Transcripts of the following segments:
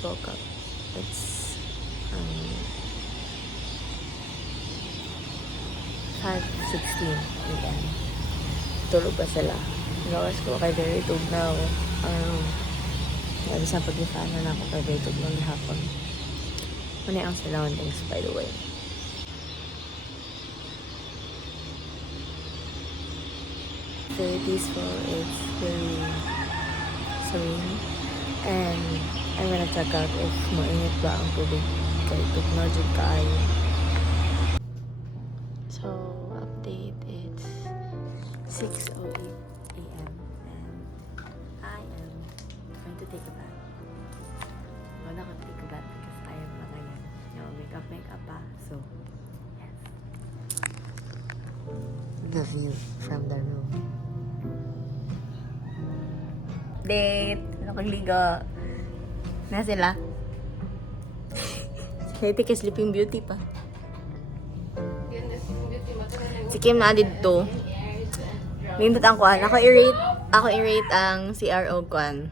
just woke up. It's 5:16 a.m. Tulog pa sila. Nawas ko kay very tulog na ako. Sabi sa pag-ifana na ako kay very tulog ng hapon. Muna ang surroundings, by the way. Very peaceful. It's very serene. And I'm gonna check out if mainit ba ang tubig kay technology kaayo. So, update, it's 6:08 a.m. and I am going to take a bath. Wala ko take a bath because I am mga yan. Makeup pa. So, yes. The view from the room. Date! Ano kang liga? Na sila? Healthy ka Sleeping Beauty pa. Si Kim na dito. Nindot ang kuan. Ako i-rate ang CRO kuan.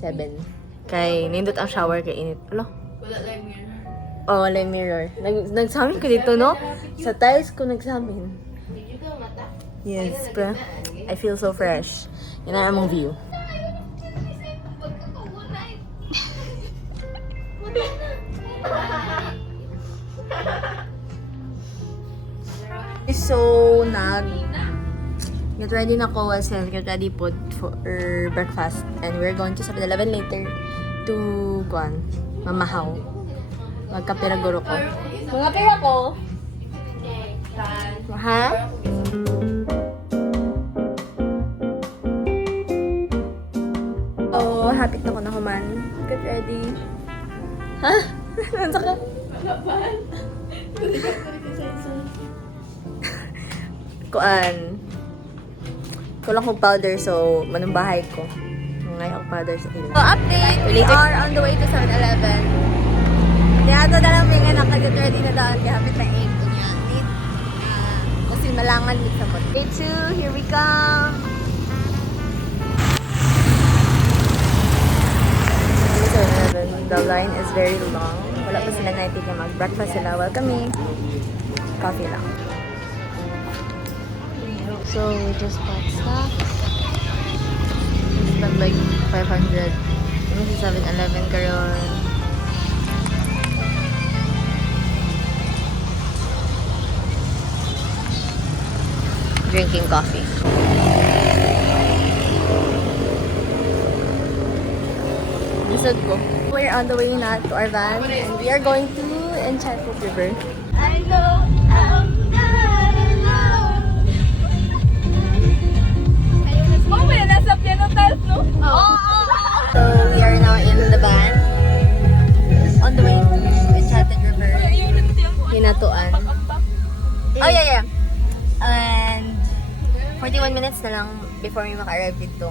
7. Kay nindot ang shower kay init. Wala lang mirror. Oh, wala yung mirror. Nagsamin ko dito, no? Sa tiles ko nagsamin. Yes, pero I feel so fresh. Yan ang among view. So, get ready na ko as well. Get ready po for breakfast. And we're going to 7-Eleven later to mamahaw. Magkapiraguro ko. Mga pira ko! Ha? Oh, hapit na ko na human. Get ready. Ha? Nansa ka? Kulang kong powder, so manong bahay ko. Ngayon ang powder sa kilo. So, update! We are on the way to 7-Eleven. Kaya ito na lang may nga nakagat ready na daan. Kaya hapit na 8 niya. Kasi malangan dito sa mot. Day 2, here we come! The line is very long. Wala pa sila natin na mag-breakfast sila. Welcome me. Coffee lang. So, we just bought snacks. We spent like 500. Ano si 7-Eleven karon? Drinking coffee. Lisod ko. We're on the way na to our van and we are going to Enchanted River. I know I'm not alone. Oh, may nasa piano tiles, no? Oh. So we are now in the van on the way to Enchanted River. Hinatuan. Oh, yeah. And 41 minutes na lang before we maka-arrive dito.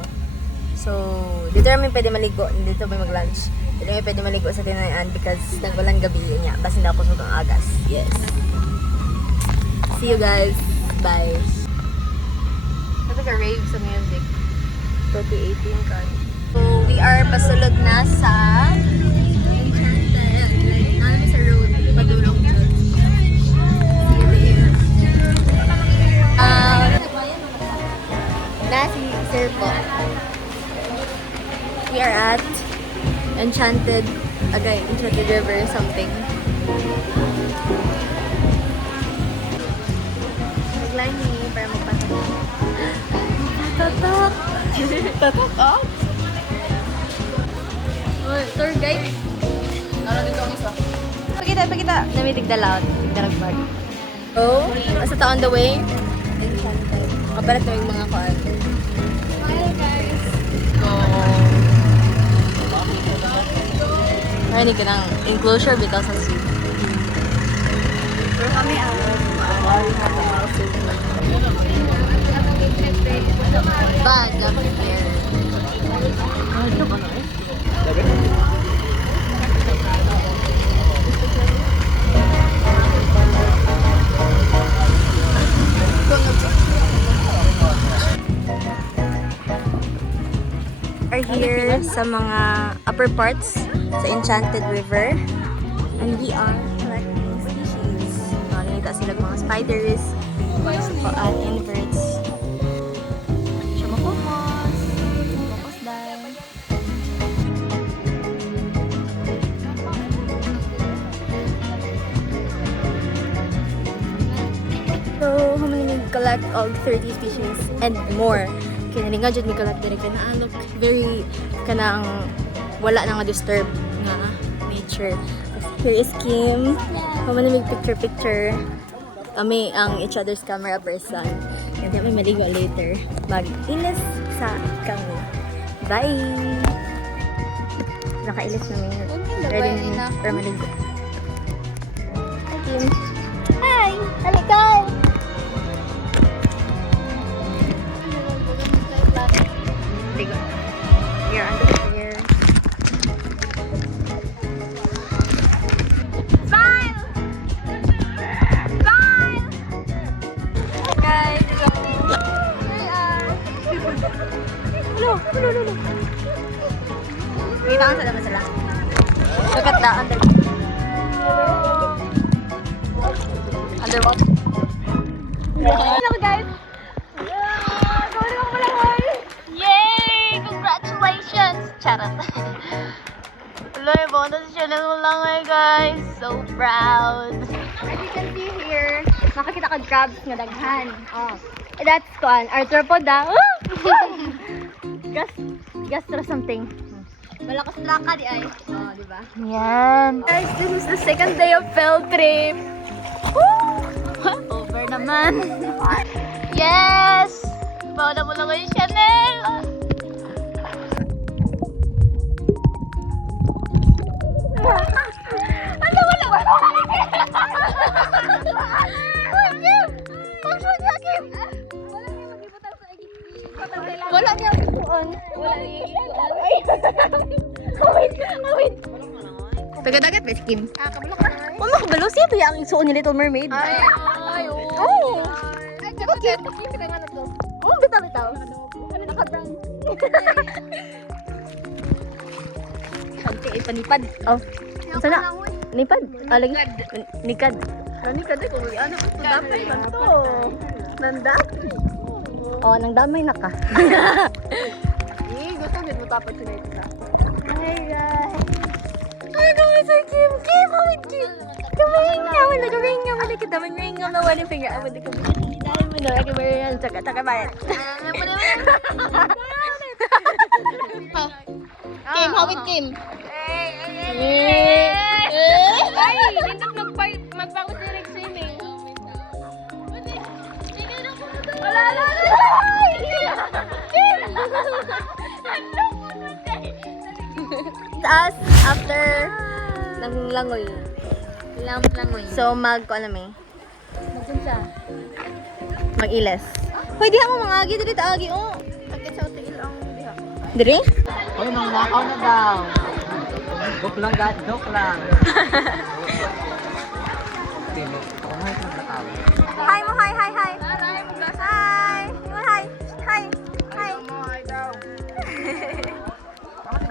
So, dito namin pwede maligo. Dito may mag-lunch. Dito namin pwede maligo sa Tinoyan because nagwalang gabi yun niya. Basta hindi ako sutong agas. Yes. See you guys. Bye. Ito ka rave sa music. 2018 ka. So, we are pasulod na sa Enchanted. Like, namin sa road. Padulong road. See you there. Na si Sir po. We are at Enchanted River or something. Nag-line ni para magpatak. Tatak! Tatak? Oh, tour guide. Ano dito ang isa? Pagkita. Namitig dalaw. Tigdarag-bag. Oh, basta on the way. Enchanted. Kapalat na yung mga kuan. Hi guys! Marinig ka ng enclosure because of soup. Pero kami bag up here. Ano ba na eh? Are here sa mga upper parts sa Enchanted River. And we are collecting species. Nakita sila mga spiders, inverts. Siya mapopos. Mapopos dahil. So, huminig collect of 30 species and more. Kaya nga dyan may collect direct na look very kanang wala na nga disturb nga nature. Here is Kim. Huminig picture. Kami ang each other's camera person. And then may maligo later. Mag-ilis sa kami. Bye! Nakailis namin. Ready na para maligo. Hi, Kim. Hi! Halika! Ligo. Here, under here. Smile! Smile! Guys, hello. Here we are. Hello. Kita ka sa naman sila. Look at the underwater. Hello guys! Yay! Congratulations! Charot. Hello, bonus channel mo lang guys. So proud. As you can see here, makakita ka crabs nga daghan. Oh. That's one. Arthropoda. Gastro something. Malakas laka di ay. Oh, di ba? Yan. Guys, this is the second day of field trip. Woo! Over naman. Yes! Paula mo lang yung Chanel. Ano wala? Wala niya magbuon. Wait. Tagadagat ba si Kim? Kabalo ka na. Oh, makabalo siya ba yung suon ni Little Mermaid? Ay, oh. Ay, bakit? Kita nga na to. Oh, bitaw. Naka-brand. Sampai panipad. Oh. Sana? Nipad? Lagi? Nikad. Nikad ko. Ano ko? Damay man to. Nandami. Oh, nang damay na ka. Gusto din mo tapos sila ito sa. Hi guys. Ay, kami sa Kim. Kim, hawid Kim. Kamayin nga. Wala kita. Mag-ring nga na wala finger. Awad ka. Dahil mo na. Aki ba yan? Tsaka bayat. Kim, hawid Kim. Ay, nindot magpakot direct swimming. Wala. Taas after ng langoy. So mag-iles. Hoy, diha mo mga agi dito agi oh. Sakit sa hotel ang diha. Dire? Hoy, mangnakaw na daw. Joke lang. Hi mo, hi. Hi.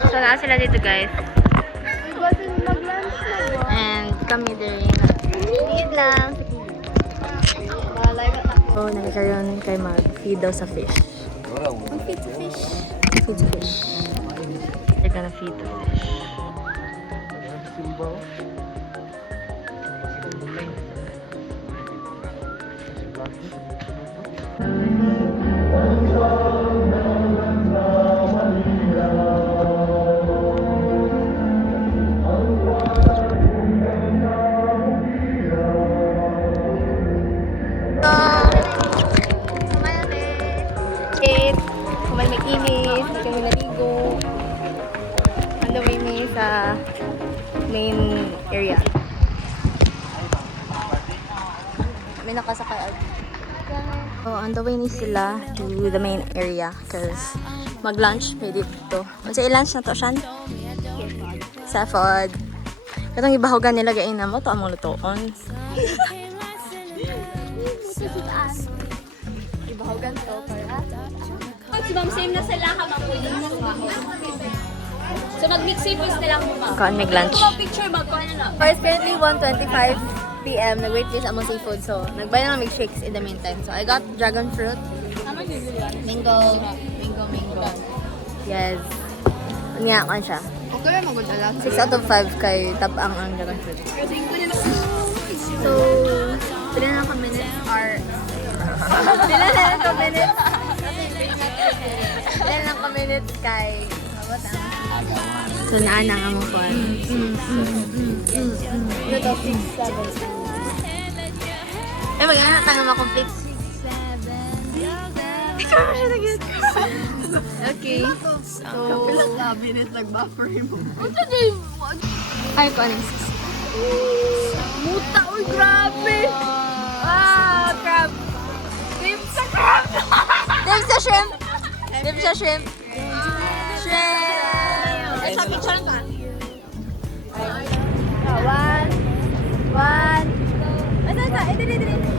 So, na sila dito guys. And kami din. Feed lang. So, nagkaroon kay mag-feed daw sa fish. Mag-feed sa fish. Feed sa fish. They're gonna feed the fish. Kumain mag-inis, hindi kami naligo. On the way me sa main area. May nakasakay. So, on the way ni sila to the main area because mag-lunch may dito. Kasi i-lunch na to, Shan? Sa food. Katong ibahogan nila gain na mo, to among lutoon. Ibahogan to, para. Si Ma'am same na sila habang pwede na So mag-mix seafoods na lang mo ba? Kuan mig lunch. Kung picture ba, kuha na lang. It's currently 1:25 p.m. Nag-wait this among seafood. So, nagbay na ng milkshakes in the meantime. So, I got dragon fruit. Tama yun yan. Mango. Yes. Nga, kan siya. Okay lang mag-ala. 6 out of 5 kay tabang ang dragon fruit. So, pila na ka minutes are... Pila na ka minutes? Pila na ka minutes kay... So, naana nga mo po. Ito, 6, 7. Eh, mag-anak ka naman complete. 6, 7. Ikaw mo siya nag-get. Okay. So, Kapilang cabinet, nag-buffer mo. ay, ko anong sis. Muta, uy, grabe! Ah, crab! Dim sa crab! Dim sa shrimp! Dim sa shrimp! Shrimp! Ay, sabi ko lang ka. One. Asa. Ito.